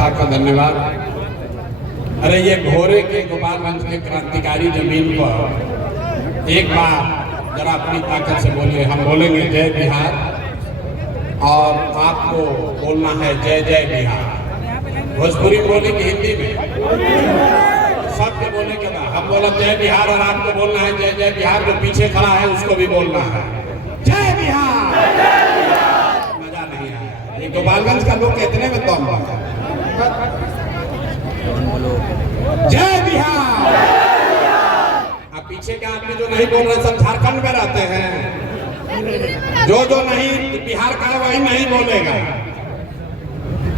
साहब का धन्यवाद। अरे ये घोरे के गोपालगंज के क्रांतिकारी जमीन पर एक बार जरा अपनी ताकत से बोलिए। हम बोलेंगे जय बिहार और आपको बोलना है जय जय बिहार। भोजपुरी बोलेंगे हिंदी में, सबके बोले के बाद हम बोला जय बिहार और आपको बोलना है जय जय बिहार। जो पीछे खड़ा है उसको भी बोलना है जय बिहार। मजा नहीं आया। ये गोपालगंज का लोग इतने में दम है। जय बिहार। अब पीछे के आदमी जो नहीं बोल रहे सब झारखंड में रहते हैं। जो नहीं बिहार का वही नहीं बोलेगा।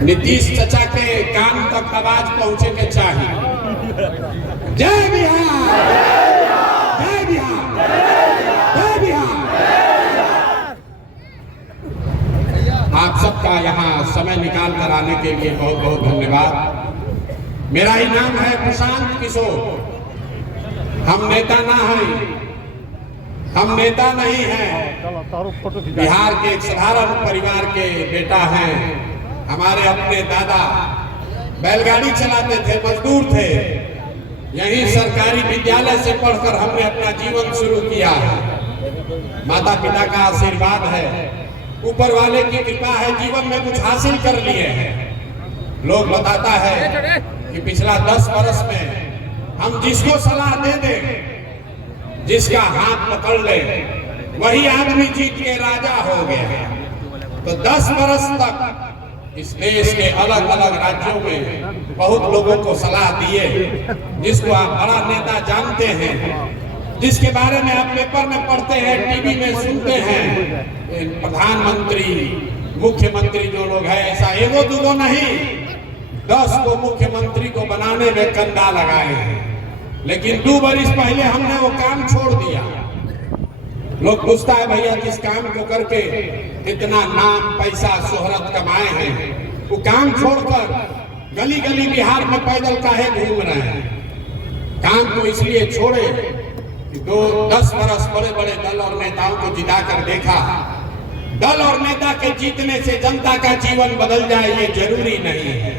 नीतीश चाचा के कान तक आवाज पहुंचे के चाहिए। जय बिहार, जय बिहार, जय बिहार। आप सबका यहाँ समय निकाल कर आने के लिए बहुत बहुत धन्यवाद। मेरा ही नाम है प्रशांत किशोर। हम नेता ना हैं, हम नेता नहीं हैं। बिहार के एक साधारण परिवार के बेटा हैं। हमारे अपने दादा बैलगाड़ी चलाते थे, मजदूर थे। यहीं सरकारी विद्यालय से पढ़कर हमने अपना जीवन शुरू किया है। माता पिता का आशीर्वाद है, ऊपर वाले की कृपा है, जीवन में कुछ हासिल कर लिए हैं। लोग बताता है कि पिछला 10 वर्ष में हम जिसको सलाह दे दें, जिसका हाथ पकड़ ले, वही आदमी जीत के राजा हो गया। तो 10 वर्ष तक इस देश के अलग अलग राज्यों में बहुत लोगों को सलाह दिए, जिसको आप बड़ा नेता जानते हैं, जिसके बारे में आप पेपर में पढ़ते हैं, टीवी में सुनते हैं। प्रधानमंत्री, मुख्यमंत्री जो लोग हैं, ऐसा एगो दूगो नहीं, 10 को मुख्यमंत्री को बनाने में कंधा लगाए हैं। लेकिन 2 वर्ष पहले हमने वो काम छोड़ दिया। लोग पूछता है भैया किस काम को करके इतना नाम पैसा शोहरत कमाए हैं, वो काम छोड़कर गली गली बिहार में पैदल काहे घूम रहे हैं। काम को इसलिए छोड़े कि 10 वर्ष बड़े बड़े दल और नेताओं को जिता कर देखा। दल और नेता के जीतने से जनता का जीवन बदल जाए ये जरूरी नहीं है।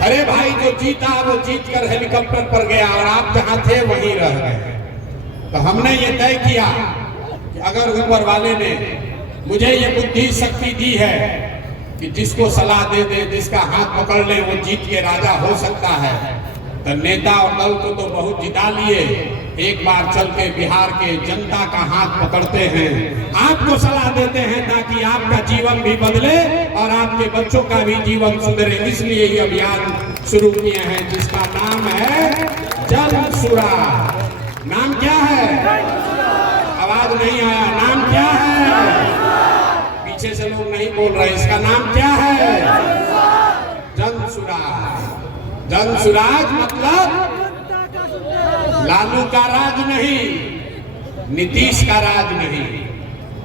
अरे भाई जो जीता वो जीत कर हेलीकॉप्टर पर गया और आप जहां थे वहीं रह गए। तो हमने ये तय किया कि अगर ऊपर वाले ने मुझे ये बुद्धि शक्ति दी है कि जिसको सलाह दे दे, जिसका हाथ पकड़ ले, वो जीत के राजा हो सकता है, तो नेता और दल को तो बहुत जिता लिए। एक बार चल के बिहार के जनता का हाथ पकड़ते हैं, आपको सलाह देते हैं ताकि आपका जीवन भी बदले और आपके बच्चों का भी जीवन सुधरे। इसलिए ये अभियान शुरू किए हैं जिसका नाम है जन सुराज। नाम क्या है? आवाज नहीं आया। नाम क्या है? पीछे से लोग नहीं बोल रहे। इसका नाम क्या है? जन सुराज। जन सुराज मतलब लालू का राज नहीं, नीतीश का राज नहीं,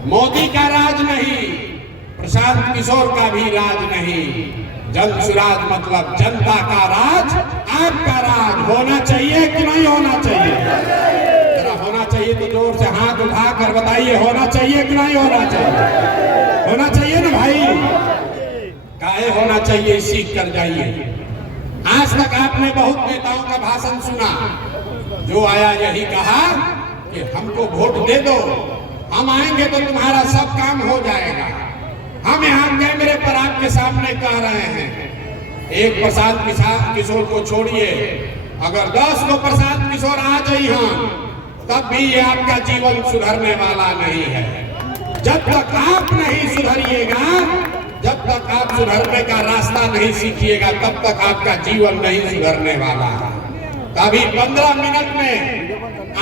मोदी का राज नहीं, प्रशांत किशोर का भी राज नहीं। जन सुराज मतलब जनता का राज, आपका राज होना चाहिए कि नहीं होना चाहिए? जरा होना चाहिए तो जोर से हाथ उठा कर बताइए, होना चाहिए कि नहीं होना चाहिए? होना चाहिए ना भाई। काहे होना चाहिए सीख कर जाइए। आज तक आपने बहुत नेताओं का भाषण सुना, जो आया यही कहा कि हमको वोट दे दो, हम आएंगे तो तुम्हारा सब काम हो जाएगा। हम यहाँ कैमरे पर आपके सामने कह रहे हैं, एक प्रशांत किशोर को छोड़िए, अगर 10 को प्रशांत किशोर आ जाए हम, तब भी ये आपका जीवन सुधरने वाला नहीं है। जब तक आप नहीं सुधरिएगा, जब तक आप सुधरने का रास्ता नहीं सीखिएगा, तब तक आपका जीवन नहीं सुधरने वाला है। अभी 15 मिनट में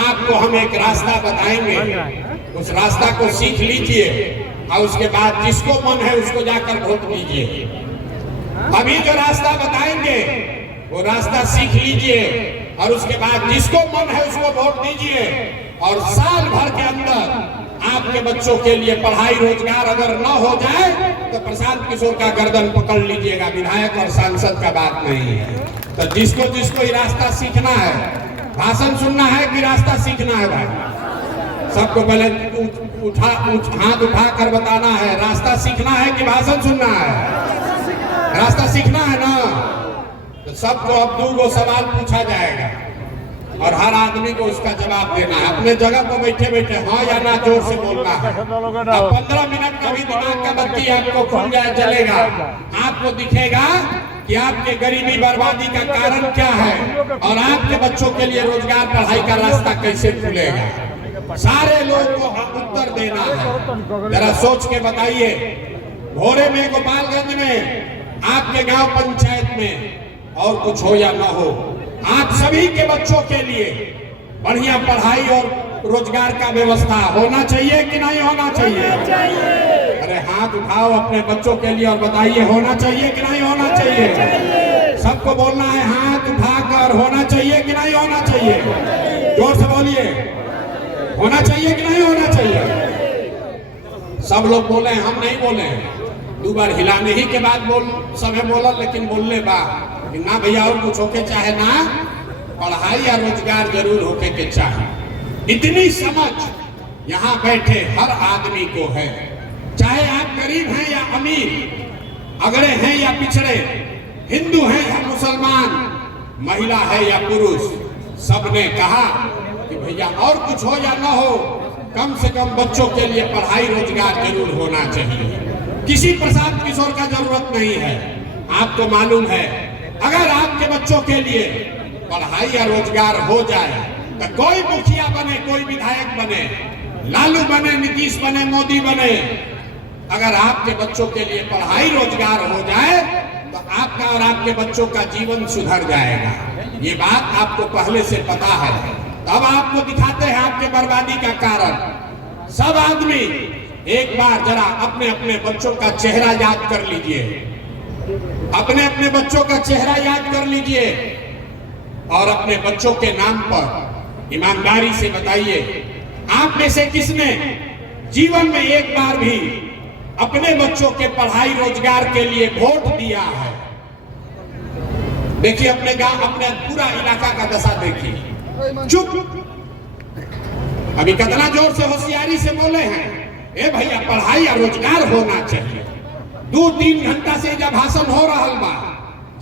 आपको हम एक रास्ता बताएंगे, उस रास्ता को सीख लीजिए और उसके बाद जिसको मन है उसको जाकर वोट दीजिए। अभी जो रास्ता बताएंगे वो रास्ता सीख लीजिए और उसके बाद जिसको मन है उसको वोट दीजिए। और साल भर के अंदर आपके बच्चों के लिए पढ़ाई रोजगार अगर न हो जाए तो प्रशांत किशोर का गर्दन पकड़ लीजिएगा। विधायक और सांसद का बात नहीं है। तो जिसको जिसको ये रास्ता सीखना है, भाषण सुनना है कि रास्ता सीखना है भाई? सबको पहले हाथ उठा कर बताना है, रास्ता सीखना है कि भाषण सुनना है? रास्ता सीखना है ना, तो सबको अब 2 सवाल पूछा जाएगा और हर आदमी को उसका जवाब देना है। अपने जगह पर बैठे बैठे हाँ या ना जोर से बोलना है। अब 15 मिनट का भी दिमाग का बत्ती आपको खुल जाए जलेगा, आपको दिखेगा कि आपके गरीबी बर्बादी का कारण क्या है और आपके बच्चों के लिए रोजगार पढ़ाई का रास्ता कैसे खुलेगा। सारे लोगों को उत्तर देना है। जरा सोच के बताइए, भोरे में, गोपालगंज में, आपके गांव पंचायत में और कुछ हो या ना हो, आप सभी के बच्चों के लिए बढ़िया पढ़ाई और रोजगार का व्यवस्था होना चाहिए कि नहीं होना चाहिए? अरे हाथ उठाओ अपने बच्चों के लिए और बताइए होना चाहिए कि नहीं होना चाहिए? सबको बोलना है हाथ उठाकर, होना चाहिए कि नहीं होना चाहिए? जोर से बोलिए, होना चाहिए कि नहीं होना चाहिए? सब लोग बोले, हम नहीं बोले। 2 बार हिलाने ही के बाद सबे बोला, लेकिन बोलने बा ना भैया और कुछ होके चाहे ना, पढ़ाई या रोजगार जरूर होके के चाहे। इतनी समझ यहाँ बैठे हर आदमी को है, चाहे आप गरीब हैं या अमीर, अगड़े हैं या पिछड़े, हिंदू हैं या मुसलमान, महिला है या पुरुष, सबने कहा कि भैया और कुछ हो या ना हो, कम से कम बच्चों के लिए पढ़ाई रोजगार जरूर होना चाहिए। किसी प्रसाद किशोर का जरूरत नहीं है। आपको मालूम है, अगर आपके बच्चों के लिए पढ़ाई या रोजगार हो जाए तो कोई मुखिया बने, कोई विधायक बने, लालू बने, नीतीश बने, मोदी बने, अगर आपके बच्चों के लिए पढ़ाई रोजगार हो जाए तो आपका और आपके बच्चों का जीवन सुधर जाएगा। ये बात आपको पहले से पता है। अब आपको दिखाते हैं आपके बर्बादी का कारण। सब आदमी एक बार जरा अपने अपने बच्चों का चेहरा याद कर लीजिए, अपने अपने बच्चों का चेहरा याद कर लीजिए और अपने बच्चों के नाम पर ईमानदारी से बताइए, आप में से किसने जीवन में एक बार भी अपने बच्चों के पढ़ाई रोजगार के लिए वोट दिया है? देखिए अपने गांव, अपने पूरा इलाका का दशा देखिए। चुप, अभी कितना जोर से होशियारी से बोले हैं, ए भैया पढ़ाई या रोजगार होना चाहिए। 2-3 घंटा से जब भाषण हो रहा बा,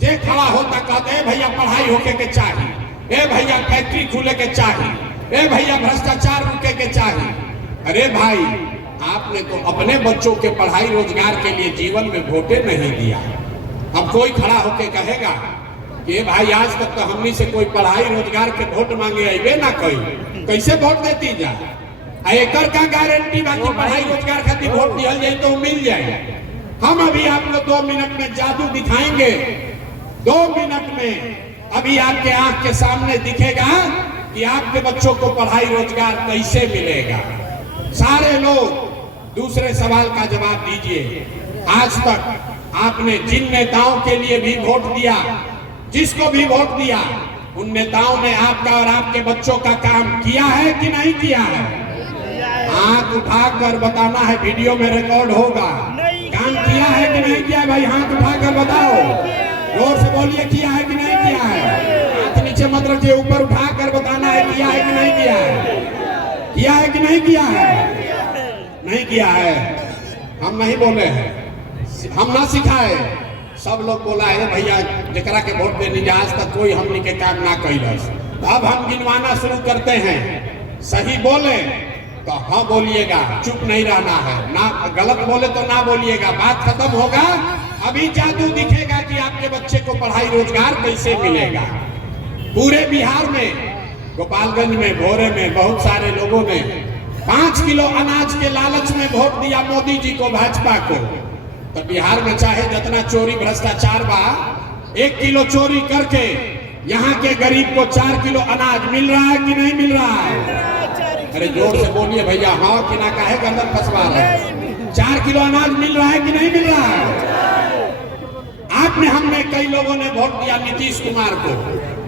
जे खड़ा होता कहते भैया पढ़ाई होके के चाहिए, ए भैया फैक्ट्री खुले के चाहिए, ए भैया भ्रष्टाचार रुके के चाहिए। अरे भाई, आपने तो अपने बच्चों के पढ़ाई रोजगार के लिए जीवन में वोटे नहीं दिया। अब कोई खड़ा होके कहेगा कि भाई आज तक तो हमनी से कोई पढ़ाई रोजगार के वोट मांगे अबे ना, कोई कैसे वोट देती जा? एकर का गारंटी बाकी पढ़ाई रोजगार खातिर वोट दिया जाए तो मिल जाए। हम अभी आपको 2 मिनट में जादू दिखाएंगे। 2 मिनट में अभी आपके आंख के सामने दिखेगा कि आपके बच्चों को पढ़ाई रोजगार कैसे मिलेगा। सारे लोग दूसरे सवाल का जवाब दीजिए। आज तक आपने जिन नेताओं के लिए भी वोट दिया, जिसको भी वोट दिया, उन नेताओं ने आपका और आपके बच्चों का काम किया है कि नहीं किया है? हाथ उठाकर बताना है, वीडियो में रिकॉर्ड होगा। काम किया है कि नहीं किया? भाई हाथ उठाकर बताओ, जोर से बोलिए, किया है कि नहीं किया है? हाथ नीचे मत रखिए, ऊपर उठाकर बताना है किया है कि नहीं किया है? किया है कि नहीं किया है? नहीं किया है। हम नहीं बोले हैं, हम ना सिखाए, सब लोग बोला है भैया जकरा के वोट देने आज तक कोई हमनी के काम ना कैलस। अब हम गिनवाना शुरू करते हैं, सही बोले तो हाँ बोलिएगा, चुप नहीं रहना है, ना गलत बोले तो ना बोलिएगा, बात खत्म होगा। अभी जादू दिखेगा कि आपके बच्चे को पढ़ाई रोजगार कैसे मिलेगा। पूरे बिहार में, गोपालगंज में, भोरे में बहुत सारे लोगों ने 5 किलो अनाज के लालच में वोट दिया मोदी जी को, भाजपा को। तो बिहार में चाहे जितना चोरी भ्रष्टाचार बा, 1 किलो चोरी करके यहाँ के गरीब को 4 किलो अनाज मिल रहा है कि नहीं मिल रहा है? अरे जोर से बोलिए भैया, हाँ कि ना, काहे गर्दन फंसवा रहे? 4 किलो अनाज मिल रहा है कि नहीं मिल रहा है? आपने, हमने, कई लोगों ने वोट दिया नीतीश कुमार को,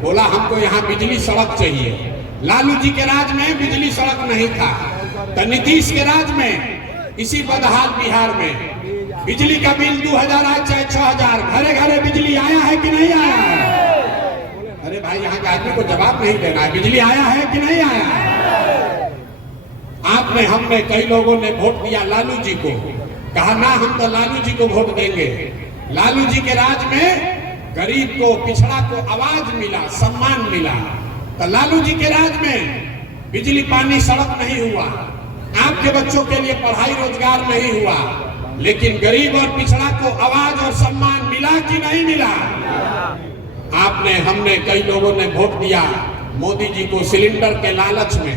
बोला हमको यहाँ बिजली सड़क चाहिए। लालू जी के राज में बिजली सड़क नहीं था, तो नीतीश के राज में इसी बदहाल बिहार में बिजली का बिल 2000 आए चाहे 6000, घरे घरे बिजली आया है कि नहीं आया है? अरे भाई यहाँ के आदमी को जवाब नहीं देना है, बिजली आया है कि नहीं आया है? आपने, हमने, कई लोगों ने वोट दिया लालू जी को, कहा ना हम तो लालू जी को वोट देंगे। लालू जी के राज में गरीब को, पिछड़ा को आवाज मिला, सम्मान मिला। तो लालू जी के राज में बिजली पानी सड़क नहीं हुआ, आपके बच्चों के लिए पढ़ाई रोजगार नहीं हुआ, लेकिन गरीब और पिछड़ा को आवाज और सम्मान मिला कि नहीं मिला? आपने, हमने, कई लोगों ने वोट दिया मोदी जी को सिलेंडर के लालच में।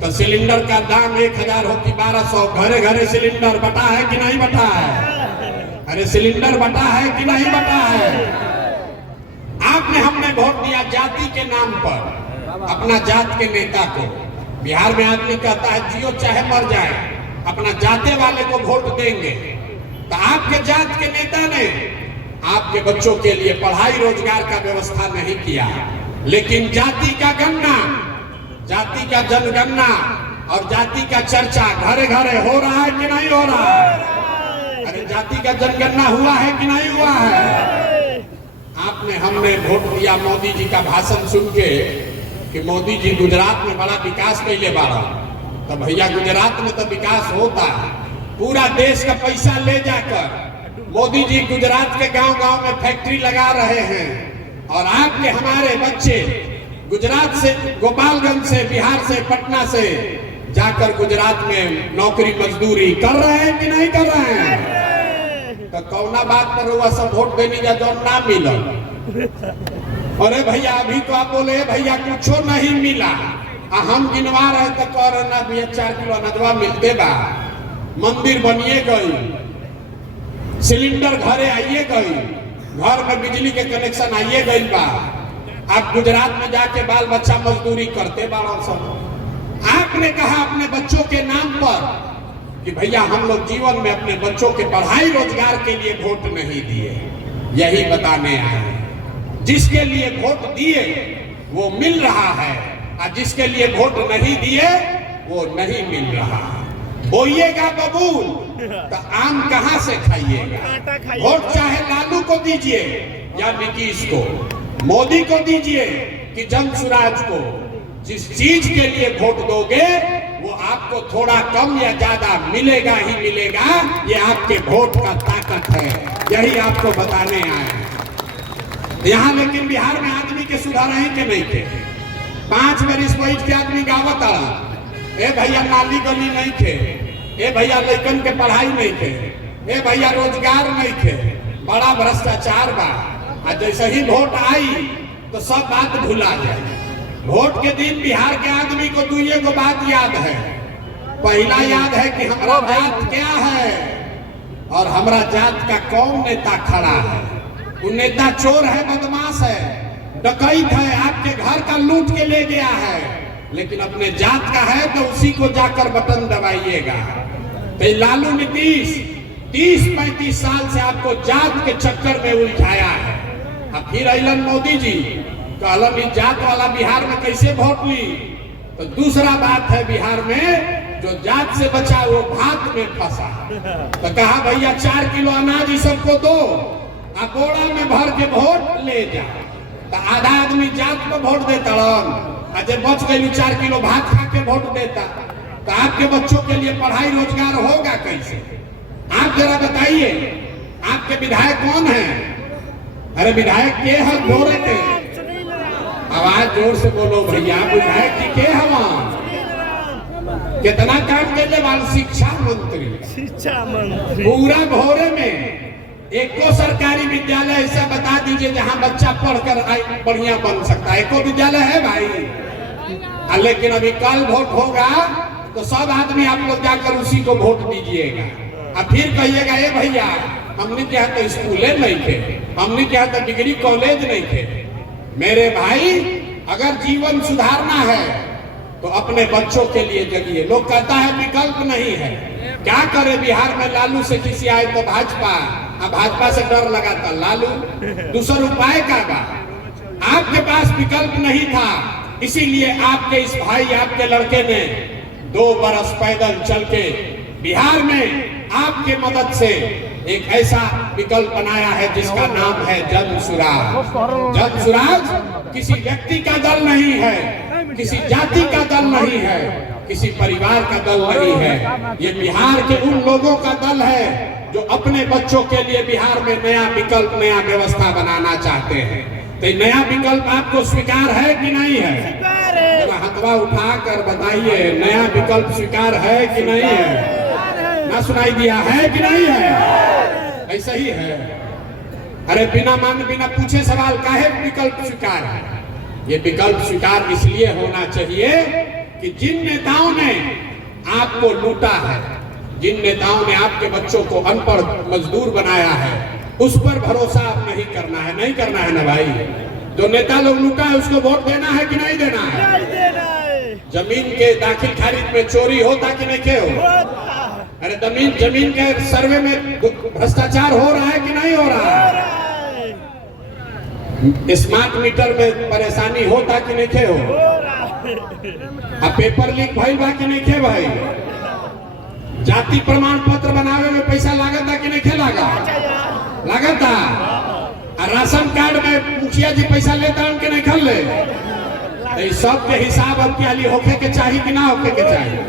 तो सिलेंडर का दाम 1000 हो कि 1200, घरे घरे सिलेंडर बटा है कि नहीं बटा है? अरे सिलेंडर बटा है कि नहीं बटा है? आपने, हमने वोट दिया जाति के नाम पर, अपना जात के नेता को। बिहार में आदमी कहता है जियो चाहे मर जाए, अपना जाते वाले को वोट देंगे। तो आपके जात के नेता ने आपके बच्चों के लिए पढ़ाई रोजगार का व्यवस्था नहीं किया, लेकिन जाति का गणना, जाति का जनगणना और जाति का चर्चा घरे घरे हो रहा है कि नहीं हो रहा है? अरे जाति का जनगणना हुआ है कि नहीं हुआ है? आपने, हमने वोट दिया मोदी जी का भाषण सुन के कि मोदी जी गुजरात में बड़ा विकास कैले बारा। तो भैया गुजरात में तो विकास होता है, पूरा देश का पैसा ले जाकर मोदी जी गुजरात के गांव गांव में फैक्ट्री लगा रहे हैं। और आपके, हमारे बच्चे गुजरात से, गोपालगंज से, बिहार से, पटना से जाकर गुजरात में नौकरी मजदूरी कर रहे हैं कि नहीं कर रहे हैं? तो कौना बात पर हुआ सब वोट देने का जो ना मिला? अरे भैया अभी तो आप बोले भैया कुछ नहीं मिला, हम गिनवा रहे तो कह रहे ना भैया 4 किलो अनजवा मिलते बा, मंदिर बनिए गई, सिलेंडर घरे आइए गई, घर में बिजली के कनेक्शन आइए गई बा। आप गुजरात में जाके बाल बच्चा मजदूरी करते बाड़ा सब। आपने कहा अपने बच्चों के नाम पर कि भैया हम लोग जीवन में अपने बच्चों के पढ़ाई रोजगार के लिए वोट नहीं दिए। यही बताने आए, जिसके लिए वोट दिए वो मिल रहा है, और जिसके लिए वोट नहीं दिए वो नहीं मिल रहा है। बोइएगा बबूल तो आम कहां से खाइएगा? वोट चाहे लालू को दीजिए या नीतीश को, मोदी को दीजिए कि जनसुराज को, जिस चीज के लिए वोट दोगे वो आपको थोड़ा कम या ज्यादा मिलेगा ही मिलेगा। ये आपके वोट का ताकत है, यही आपको बताने आए हैं। यहाँ लेकिन बिहार में आदमी के सुधार है कि नहीं थे? 5 बरिस बैठ के आदमी गावत आड़ा, ए भैया नाली गली नहीं थे, ए भैया लड़कन के पढ़ाई नहीं थे, ए भैया रोजगार नहीं थे, बड़ा भ्रष्टाचार बा। जैसे ही वोट आई तो सब बात भुला जाए। वोट के दिन बिहार के आदमी को 2 गो बात याद है। पहला याद है कि हमारा जात क्या है और हमारा जात का कौन नेता खड़ा है। वो नेता चोर है, बदमाश है, डकैत है, आपके घर का लूट के ले गया है, लेकिन अपने जात का है तो उसी को जाकर बटन दबाइएगा। तो लालू नीतीश 30-35 साल से आपको जात के चक्कर में उलझाया है। अब फिर अलन मोदी जी कहलन जात वाला बिहार में कैसे वोट ली? तो दूसरा बात है, बिहार में जो जात से बचा वो भात में फंसा। तो कहा भैया 4 किलो अनाज ही सबको दो, आप बोरा में भर के वोट ले जा। तो आधा आदमी जात को वोट देता, जब बच गई 4 किलो भात खा के वोट देता। तो आपके बच्चों के लिए पढ़ाई रोजगार होगा कैसे? आप जरा बताइए, आपके विधायक कौन है? अरे विधायक के है गोरे के? आवाज जोर से बोलो भैया, विधायक जी के हवा कितना काम करने वाले? शिक्षा मंत्री पूरा भोरे में एको सरकारी विद्यालय ऐसा बता दीजिए जहां बच्चा पढ़कर बढ़िया बन सकता है। एको विद्यालय है भाई? लेकिन अभी कल वोट होगा तो सब आदमी आप लोग जाकर उसी को वोट दीजिएगा। अब फिर कहिएगा ए भैया हमने क्या तो स्कूले नहीं थे, हमने क्या तो डिग्री कॉलेज नहीं थे। मेरे भाई अगर जीवन सुधारना है तो अपने बच्चों के लिए जगिए। लोग कहता है विकल्प नहीं है, क्या करे? बिहार में लालू से किसी आए तो भाजपा, अब भाजपा से डर लगाता लालू, दूसरा उपाय का बा? आपके पास विकल्प नहीं था, इसीलिए आपके इस भाई, आपके लड़के ने 2 बरस पैदल चल के बिहार में आपके मदद से एक ऐसा विकल्प बनाया है जिसका नाम है जनसुराज। जनसुराज किसी व्यक्ति का दल नहीं है, किसी जाति का दल नहीं है, किसी परिवार का दल नहीं है, ये बिहार के उन लोगों का दल है जो अपने बच्चों के लिए बिहार में नया विकल्प, नया व्यवस्था बनाना चाहते हैं। तो नया विकल्प आपको स्वीकार है कि नहीं है? हथवा उठाकर बताइए, नया विकल्प स्वीकार है कि नहीं है? ना सुनाई दिया है कि नहीं है? ऐसा ही है। अरे बिना पूछे सवाल काहे विकल्प स्वीकार है? ये विकल्प स्वीकार इसलिए होना चाहिए कि जिन नेताओं ने आपको लूटा है, जिन नेताओं ने आपके बच्चों को अनपढ़ मजदूर बनाया है, उस पर भरोसा आप नहीं करना है। नहीं करना है ना भाई। जो नेता लोग लूटा है उसको वोट देना है कि नहीं देना है? जमीन के दाखिल खारिज में चोरी होता कि नहीं के हो? अरे जमीन के सर्वे में भ्रष्टाचार हो रहा है कि नहीं हो रहा है? स्मार्ट मीटर में परेशानी होता कि नहीं के हो? अब पेपर लीक भइल बा कि नहीं के भाई? जाति प्रमाण पत्र बनावे में पैसा लागता कि नहीं के लागता? राशन कार्ड में मुखिया जी पैसा लेता उनके नहीं खल ले। सब के हिसाब अब की होके के चाहिए कि ना होके के चाहिए?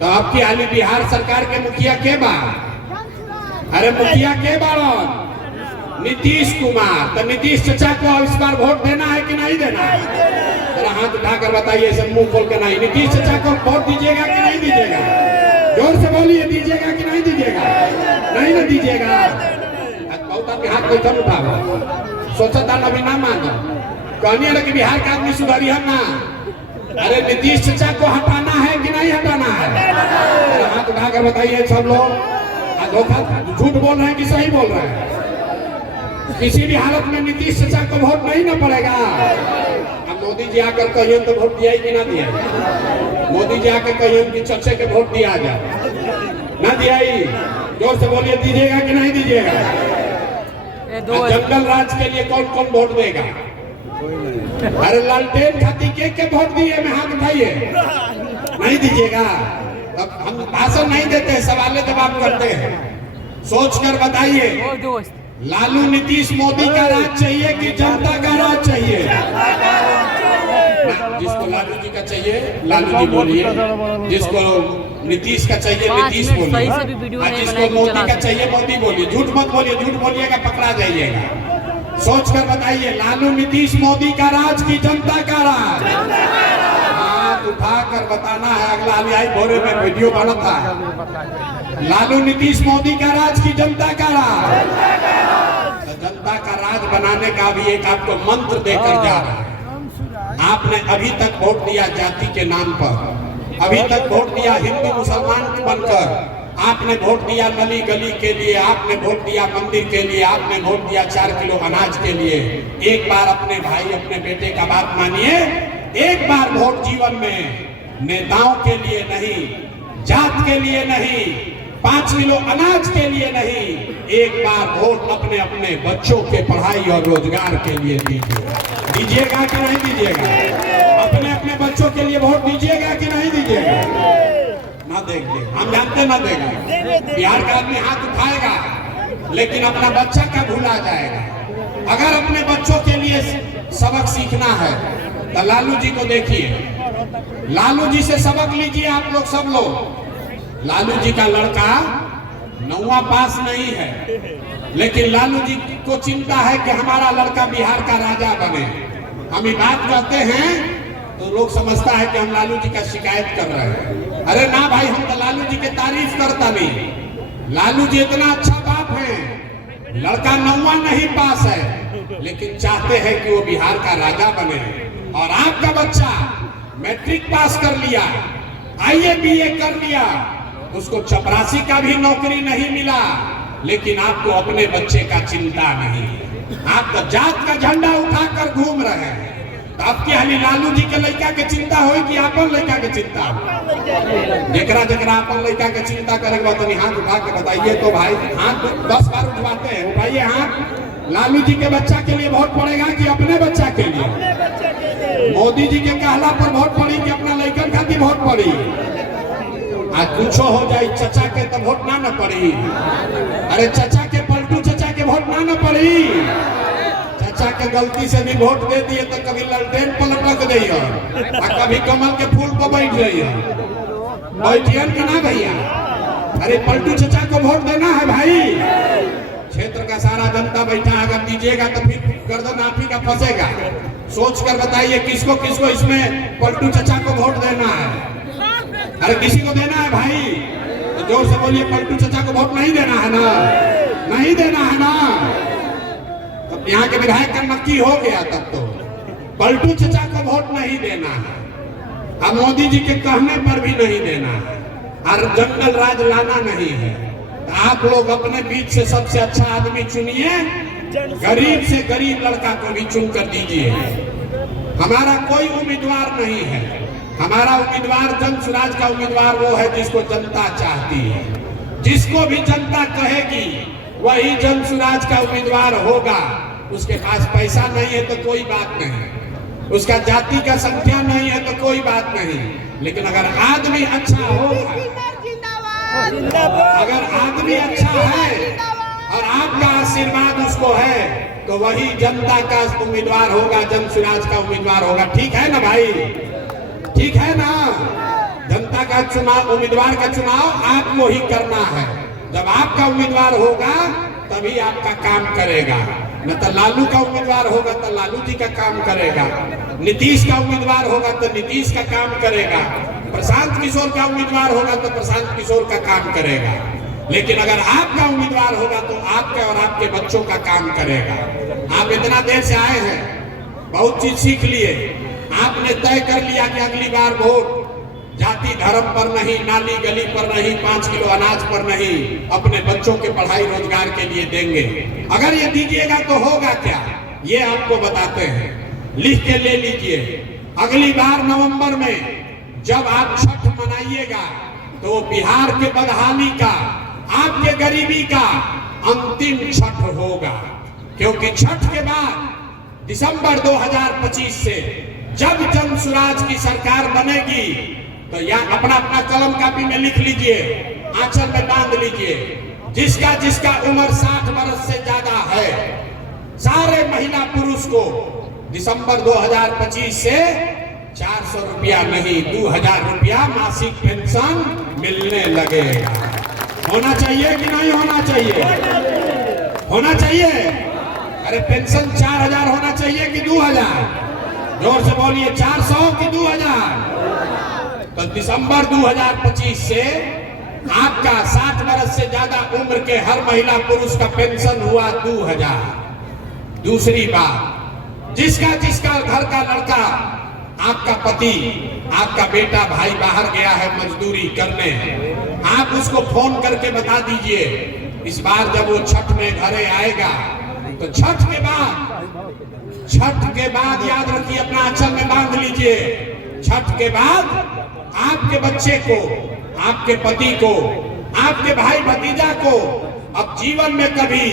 तो अब की हाली बिहार सरकार के मुखिया के बा? अरे मुखिया के बाड़न? नीतीश कुमार। तो नीतीश चाचा को इस बार वोट देना है कि नहीं देना है? जरा हाथ उठाकर बताइए, सब मुंह खोल के नहीं। नीतीश चाचा को वोट दीजिएगा कि नहीं दीजिएगा? जोर से बोलिए, दीजिएगा कि नहीं दीजिएगा? नहीं ना दीजिएगा? बहुत आदमी हाथ कोई थम उठावा, सोचता ना भी ना मानो, कहनी है कि बिहार का आदमी सुधारी है ना। अरे नीतीश चाचा को हटाना है कि नहीं हटाना है? हाथ उठाकर बताइए सब लोग। धोखा झूठ बोल रहे हैं कि सही बोल रहे हैं? किसी भी हालत में नीतीश चाचा को वोट नहीं ना पड़ेगा। अब मोदी जी आकर कहिए तो वोट दिया कि ना दिया? मोदी जी आकर कहिए कि चचे के वोट दिया जाए, ना दिया? जोर से बोलिए, दीजिएगा कि नहीं दीजिएगा? जंगल राज के लिए कौन कौन वोट देगा? अरे लालटेन खाती के वोट दिए में हाथ उठाइए। नहीं दीजिएगा? अब हम भाषण नहीं देते, सवाल जवाब करते हैं। सोच कर बताइए, लालू नीतीश मोदी का राज चाहिए कि जनता का राज चाहिए? जिसको लालू जी का चाहिए लालू जी बोलिए, जिसको नीतीश का चाहिए नीतीश बोलिए, जिसको मोदी का चाहिए मोदी बोलिए। झूठ मत बोलिए, झूठ बोलिएगा पकड़ा जाइएगा। सोच कर बताइए, लालू नीतीश मोदी का राज की जनता का राज? हाथ उठाकर बताना है। अगला आई भोरे में वीडियो बना था, लालू नीतीश मोदी का राज की जनता का राज? जनता का राज बनाने का भी एक आपको मंत्र देकर जा रहा है। आपने अभी तक वोट दिया जाति के नाम पर, अभी तक वोट दिया हिंदू मुसलमान बनकर, आपने वोट दिया नली गली के लिए, आपने वोट दिया मंदिर के लिए, आपने वोट दिया 4 किलो अनाज के लिए। एक बार अपने भाई अपने बेटे का बात मानिए, एक बार वोट जीवन में नेताओं के लिए नहीं, जात के लिए नहीं, 5 किलो अनाज के लिए नहीं, एक बार वोट अपने अपने बच्चों के पढ़ाई और रोजगार के लिए दीजिए। दीजिएगा कि नहीं दीजिएगा? अपने अपने बच्चों के लिए वोट दीजिएगा कि नहीं दीजिएगा? ना देंगे, हम जानते ना देंगे। बिहार का आदमी हाथ उठाएगा लेकिन अपना बच्चा का भूला जाएगा। अगर अपने बच्चों के लिए सबक सीखना है तो लालू जी को देखिए, लालू जी से सबक लीजिए आप लोग सब लोग। लालू जी का लड़का 9वां पास नहीं है, लेकिन लालू जी को चिंता है कि हमारा लड़का बिहार का राजा बने। हम ये बात कहते हैं तो लोग समझता है कि हम लालू जी का शिकायत कर रहे हैं। अरे ना भाई, हम तो लालू जी की तारीफ करता नहीं। लालू जी इतना अच्छा बाप है, लड़का 9वां नहीं पास है लेकिन चाहते हैं कि वो बिहार का राजा बने। और आपका बच्चा मैट्रिक पास कर लिया, IAS BA कर लिया, उसको चपरासी का भी नौकरी नहीं मिला, लेकिन आपको अपने बच्चे का चिंता नहीं। आप तो जात का झंडा उठाकर घूम रहे हैं। तो आपकी हाली लालू जी के लड़का के चिंता हो कि अपन लड़का के चिंता हो? जरा जरा अपन लड़का के चिंता करेगा तो हाथ उठा के बताइए। तो भाई हाथ 10 बार उठवाते हैं, उठाइए हाथ। लालू जी के बच्चा के लिए वोट पड़ेगा कि अपने बच्चा के लिए? मोदी जी के कहला पर वोट पड़ी कि अपना लड़कन खातिर वोट पड़ी? आज कुछो हो जाए चचा के तो वोट ना पड़ी। अरे चचा के पलटू चचा के वोट ना पड़ी। चचा के गलती से भी वोट दे दिए तो कभी ललटेन पलट दी और कभी कमल के फूल पर बैठ रही बैठियन कि ना भैया। अरे पलटू चचा को वोट देना है भाई। क्षेत्र का सारा जनता बैठा है, अगर दीजिएगा तो फिर गर्दन आप ही का फंसेगा। सोच कर बताइए किसको किसको इसमें पलटू चचा को वोट देना है। अरे किसी को देना है भाई तो जोर से बोलिए, पलटू चचा को वोट नहीं देना है ना, नहीं देना है ना। तो यहाँ के विधायक का नक्की हो गया, तब तो पलटू चचा को वोट नहीं देना है। अब मोदी जी के कहने पर भी नहीं देना है और जंगल राज लाना नहीं है। तो आप लोग अपने बीच से सबसे अच्छा आदमी चुनिए, गरीब से गरीब लड़का को भी चुन कर दीजिए। हमारा कोई उम्मीदवार नहीं है, हमारा उम्मीदवार जन स्वराज का उम्मीदवार वो है जिसको जनता चाहती है। जिसको भी जनता कहेगी वही जन स्वराज का उम्मीदवार होगा। उसके पास पैसा नहीं है तो कोई बात नहीं, उसका जाति का संख्या नहीं है तो कोई बात नहीं, लेकिन अगर आदमी अच्छा होगा, अगर आदमी अच्छा है और आपका आशीर्वाद उसको है तो वही जनता का उम्मीदवार होगा, जन स्वराज का उम्मीदवार होगा। ठीक है ना भाई, ठीक है ना। जनता का चुनाव, उम्मीदवार का चुनाव आपको ही करना है। जब आपका उम्मीदवार होगा तभी आपका काम करेगा। न तो लालू का उम्मीदवार होगा तो लालू जी का काम करेगा, नीतीश का उम्मीदवार होगा तो नीतीश का काम करेगा, प्रशांत किशोर का उम्मीदवार होगा तो प्रशांत किशोर का काम करेगा। लेकिन अगर आपका उम्मीदवार होगा तो आपके और आपके बच्चों का काम करेगा। आप इतना देर से आए हैं, बहुत चीज सीख लिए। आपने तय कर लिया कि अगली बार वोट जाति धर्म पर नहीं, नाली गली पर नहीं, 5 किलो अनाज पर नहीं, अपने बच्चों के पढ़ाई रोजगार के लिए देंगे। अगर ये दीजिएगा तो होगा क्या, ये आपको बताते हैं, लिख के ले लीजिए। अगली बार नवंबर में जब आप छठ मनाइएगा तो बिहार के बदहाली का, आपके गरीबी का अंतिम छठ होगा। क्योंकि छठ के बाद दिसंबर 2025 से जब जन स्वराज की सरकार बनेगी तो यहाँ अपना अपना कलम कापी में लिख लीजिए, आंचल में बांध लीजिए। जिसका जिसका उम्र 60 वर्ष से ज्यादा है, सारे महिला पुरुष को दिसंबर 2025 से 400 रुपया नहीं 2000 रुपया मासिक पेंशन मिलने लगेगा। होना चाहिए कि नहीं होना चाहिए, होना चाहिए। अरे पेंशन 4000 होना चाहिए कि 2000, जोर से बोलिए, 400 कि 2000। तो दिसंबर 2025 से आपका 60 वर्ष से ज्यादा उम्र के हर महिला पुरुष का पेंशन हुआ 2000। दूसरी बात, जिसका जिसका घर का लड़का, आपका पति, आपका बेटा भाई बाहर गया है मजदूरी करने, आप उसको फोन करके बता दीजिए। इस बार जब वो छठ में घरे आएगा तो छठ के बाद याद रखिए, अपना आंचल में बांध लीजिए। छठ के बाद आपके बच्चे को, आपके पति को, आपके भाई भतीजा को अब जीवन में कभी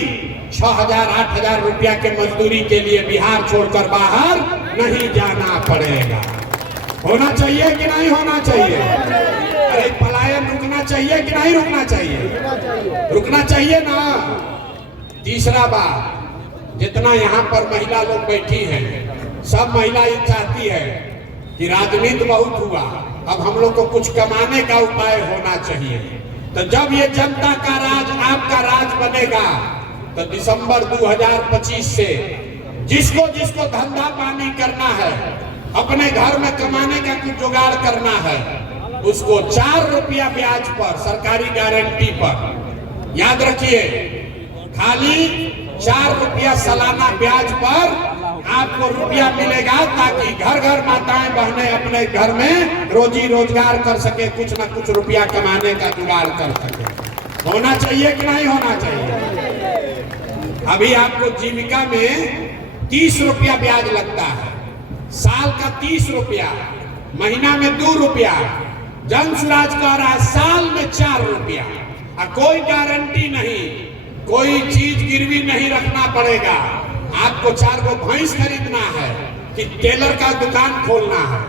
6000-8000 रुपया के मजदूरी के लिए बिहार छोड़कर बाहर नहीं जाना पड़ेगा। होना चाहिए कि नहीं होना चाहिए? अरे पलायन रुकना चाहिए कि नहीं रुकना चाहिए? रुकना चाहिए ना। तीसरा बात, जितना यहाँ पर महिला लोग बैठी हैं, सब महिला ये चाहती है कि राजनीति बहुत हुआ, अब हम लोग को कुछ कमाने का उपाय होना चाहिए। तो जब ये जनता का राज, आपका राज बनेगा तो दिसंबर 2025 से जिसको जिसको धंधा पानी करना है, अपने घर में कमाने का कुछ जुगाड़ करना है, उसको 4 रुपया ब्याज पर, सरकारी गारंटी पर, याद रखिए, खाली 4 रुपया सालाना ब्याज पर आपको रुपया मिलेगा, ताकि घर घर माताएं बहनें अपने घर में रोजी रोजगार कर सके, कुछ ना कुछ रुपया कमाने का जुगाड़ कर सके। होना चाहिए कि नहीं होना चाहिए? अभी आपको जीविका में 30 रुपया ब्याज लगता है, साल का 30 रुपया, महीना में 2 रुपया। जन स्वराज कह रहा है साल में 4 रुपया, कोई गारंटी नहीं, कोई चीज गिरवी नहीं रखना पड़ेगा। आपको 4 गो भैंस खरीदना है कि टेलर का दुकान खोलना है,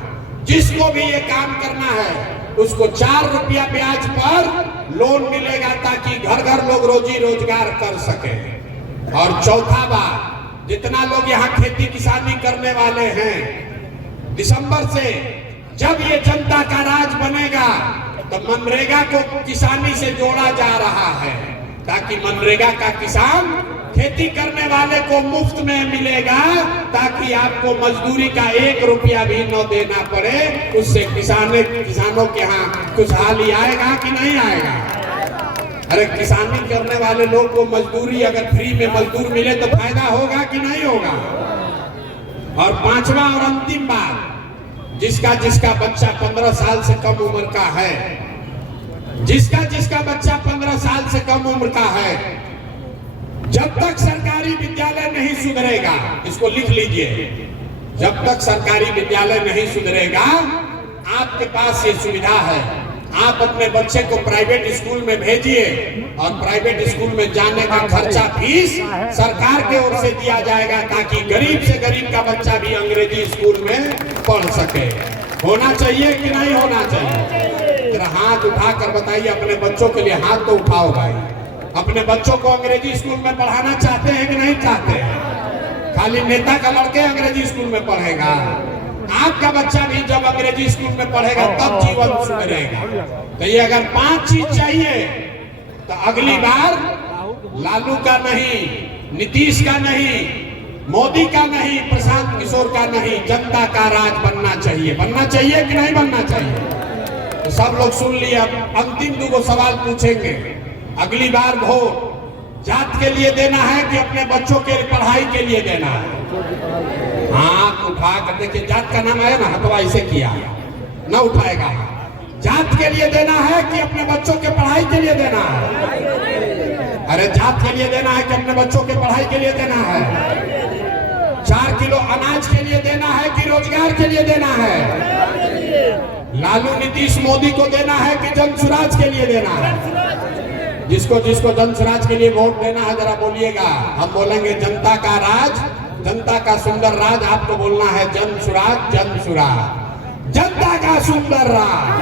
जिसको भी ये काम करना है उसको 4 रुपया ब्याज पर लोन मिलेगा, ताकि घर घर लोग रोजी रोजगार कर सके। और चौथा बात, जितना लोग यहाँ खेती किसानी करने वाले हैं, दिसंबर से जब ये जनता का राज बनेगा तो मनरेगा को किसानी से जोड़ा जा रहा है, ताकि मनरेगा का किसान खेती करने वाले को मुफ्त में मिलेगा, ताकि आपको मजदूरी का 1 रुपया भी न देना पड़े। उससे किसानों के यहाँ खुशहाली आएगा कि नहीं आएगा? अरे किसानी करने वाले लोग को मजदूरी, अगर फ्री में मजदूर मिले तो फायदा होगा कि नहीं होगा? और 5वां और अंतिम बात, जिसका बच्चा 15 साल से कम उम्र का है, जिसका बच्चा 15 साल से कम उम्र का है, जब तक सरकारी विद्यालय नहीं सुधरेगा, इसको लिख लीजिए, जब तक सरकारी विद्यालय नहीं सुधरेगा, आपके पास ये सुविधा है, आप अपने बच्चे को प्राइवेट स्कूल में भेजिए और प्राइवेट स्कूल में जाने का खर्चा फीस सरकार के ओर से दिया जाएगा, ताकि गरीब से गरीब का बच्चा भी अंग्रेजी स्कूल में पढ़ सके। होना चाहिए कि नहीं होना चाहिए? जरा हाथ उठाकर बताइए, अपने बच्चों के लिए हाथ तो उठाओ भाई। अपने बच्चों को अंग्रेजी स्कूल में पढ़ाना चाहते हैं कि नहीं चाहते हैं? खाली नेता का लड़के अंग्रेजी स्कूल में पढ़ेगा? आपका बच्चा भी जब अंग्रेजी स्कूल में पढ़ेगा तब जीवन सुधरेगा। तो ये अगर 5 चीज चाहिए तो अगली बार लालू का नहीं, नीतीश का नहीं, मोदी का नहीं, प्रशांत किशोर का नहीं, जनता का राज बनना चाहिए। बनना चाहिए कि नहीं बनना चाहिए? तो सब लोग सुन लिए। अब अंतिम 2 सवाल पूछेंगे। अगली बार वोट जात के लिए देना है कि अपने बच्चों के पढ़ाई के लिए देना है? हाथ उठा कर देखिए, जात का नाम आया ना, हथवा ऐसे किया, न उठाएगा। जात के लिए देना है कि अपने बच्चों के पढ़ाई के लिए देना है? अरे जात के लिए देना है कि अपने बच्चों के पढ़ाई के लिए देना है? 4 किलो अनाज के लिए देना है कि रोजगार के लिए देना है? लालू नीतीश मोदी को देना है कि जन स्वराज के लिए देना है? जिसको जन स्वराज के लिए वोट देना है जरा बोलिएगा। हम बोलेंगे जनता का राज, जनता का सुंदर राज। आपको बोलना है जन स्वराज, जन स्वराज, जनता का सुंदर राज।